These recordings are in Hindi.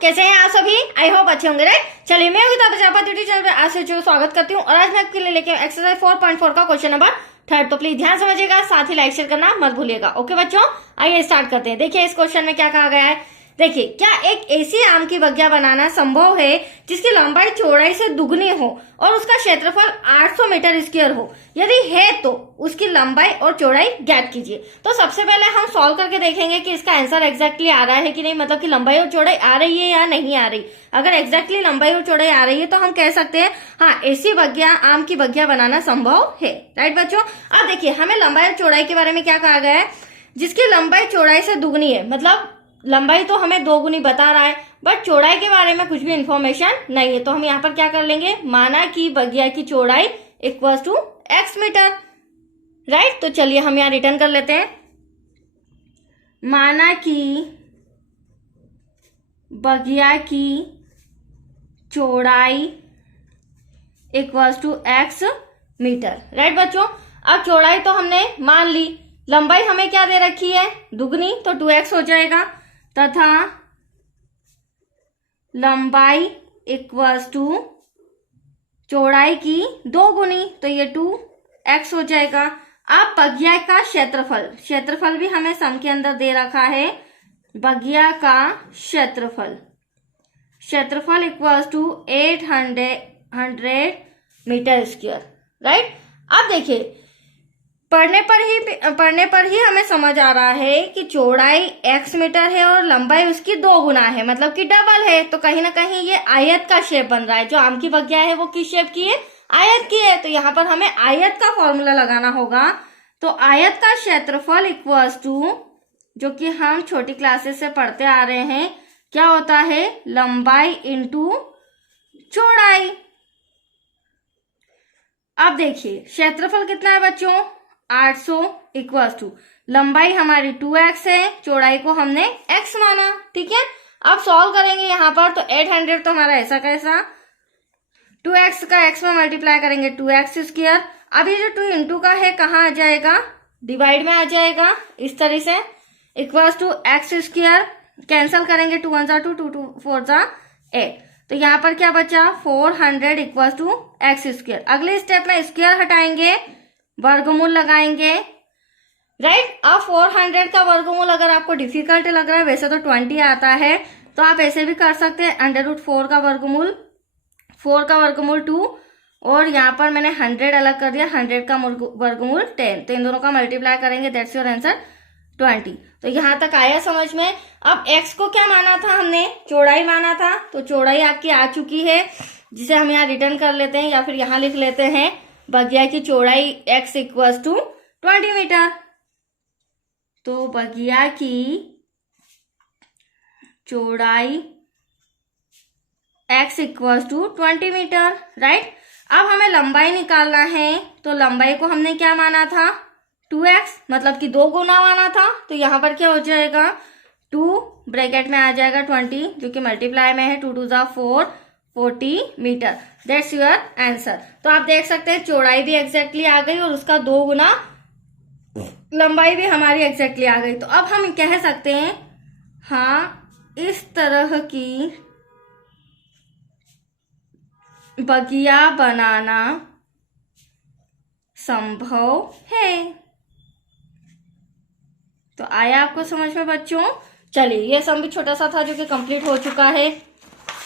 कैसे हैं आप सभी? आई होप अच्छे होंगे राइट। चलिए मैं प्रजापति टीचर पे आज से स्वागत करती हूँ और आज मैं आपके लिए लेके एक्सरसाइज 4.4 का क्वेश्चन नंबर 3। तो प्लीज ध्यान समझिएगा, साथ ही लाइक शेयर करना मत भूलिएगा। ओके बच्चों, आइए स्टार्ट करते हैं। देखिए इस क्वेश्चन में क्या कहा गया है। देखिए, क्या एक ऐसी आम की बगिया बनाना संभव है जिसकी लंबाई चौड़ाई से दुगनी हो और उसका क्षेत्रफल 800 मीटर स्क्वायर हो? यदि है तो उसकी लंबाई और चौड़ाई ज्ञात कीजिए। तो सबसे पहले हम सॉल्व करके देखेंगे कि इसका आंसर एग्जैक्टली आ रहा है कि नहीं, मतलब कि लंबाई और चौड़ाई आ रही है या नहीं आ रही। अगर एग्जैक्टली लंबाई और चौड़ाई आ रही है तो हम कह सकते हैं हाँ, ऐसी बगिया, आम की बगिया बनाना संभव है। राइट बच्चों, अब देखिए हमें लंबाई और चौड़ाई के बारे में क्या कहा गया है। जिसकी लंबाई चौड़ाई से दुगनी है, मतलब लंबाई तो हमें 2 गुनी बता रहा है, बट चौड़ाई के बारे में कुछ भी इंफॉर्मेशन नहीं है। तो हम यहाँ पर क्या कर लेंगे, माना कि बगिया की चौड़ाई equals to x metre. Right, तो चलिए हम यहाँ रिटर्न कर लेते हैं। माना कि बगिया की चौड़ाई equals to x metre. Right बच्चों, अब चौड़ाई तो हमने मान ली, लंबाई हमें क्या दे रखी है, दुगनी, तो 2x हो जाएगा, तथा लंबाई इक्वल्स टू चौड़ाई की 2 गुनी, तो ये 2x हो जाएगा। अब बगिया का क्षेत्रफल भी हमें सम के अंदर दे रखा है। बगिया का क्षेत्रफल equals to 800 metre square. Right, अब देखिए पढ़ने पर ही हमें समझ आ रहा है कि चौड़ाई x मीटर है और लंबाई उसकी 2 गुना है, मतलब कि डबल है। तो कहीं ना कहीं ये आयत का शेप बन रहा है। जो आम की बगिया है वो किस शेप की है, आयत की है। तो यहाँ पर हमें आयत का फॉर्मूला लगाना होगा। तो आयत का क्षेत्रफल इक्वल्स टू, जो कि हम छोटी क्लासेस से पढ़ते आ रहे हैं, क्या होता है, लंबाई इंटू चौड़ाई। अब देखिए क्षेत्रफल कितना है बच्चों, 800 इक्वल्स टू लंबाई हमारी 2x है, चौड़ाई को हमने x माना। ठीक है, अब सॉल्व करेंगे यहाँ पर। तो 800 तो हमारा ऐसा कैसा, 2x का x में मल्टीप्लाई करेंगे 2x स्क्वायर। अब ये जो 2 इंटू का है कहाँ आ जाएगा, डिवाइड में आ जाएगा इस तरह से, equals to x square. Cancel करेंगे 2 1 2 2 2 4 8। तो यहाँ पर क्या बचा, 400 इक्वल्स टू x स्क्वायर। अगले स्टेप में स्क्वायर हटाएंगे, वर्गमूल लगाएंगे। राइट, अब 400 का वर्गमूल अगर आपको डिफिकल्ट लग रहा है, वैसे तो 20 आता है, तो आप ऐसे भी कर सकते हैं। √4 का वर्गमूल, 4 का वर्गमूल 2, और यहाँ पर मैंने 100 अलग कर दिया, 100 का वर्गमूल 10। तो इन दोनों का मल्टीप्लाई करेंगे, दैट्स योर आंसर 20। तो यहाँ तक आया समझ में। अब x को क्या माना था हमने, चौड़ाई माना था। तो चौड़ाई आपकी आ चुकी है, जिसे हम यहाँ रिटर्न कर लेते हैं या फिर यहाँ लिख लेते हैं। बगिया की चौड़ाई x इक्वल्स टू 20 मीटर। तो बगिया की चौड़ाई x equals to 20 metre. Right, अब हमें लंबाई निकालना है। तो लंबाई को हमने क्या माना था, 2x, मतलब कि 2 गुना माना था। तो यहाँ पर क्या हो जाएगा, 2 ब्रैकेट में आ जाएगा 20, जो कि मल्टीप्लाई में है, 2 2 4 40 मीटर। That's your answer. तो आप देख सकते हैं चौड़ाई भी एग्जैक्टली आ गई और उसका 2 गुना लंबाई भी हमारी एग्जैक्टली आ गई। तो अब हम कह सकते हैं हाँ, इस तरह की बगिया बनाना संभव है। तो आया आपको समझ में बच्चों? चलिए ये सम भी छोटा सा था जो कि कंप्लीट हो चुका है।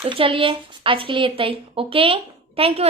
तो चलिए आज के लिए इतना ही। Okay, thank you.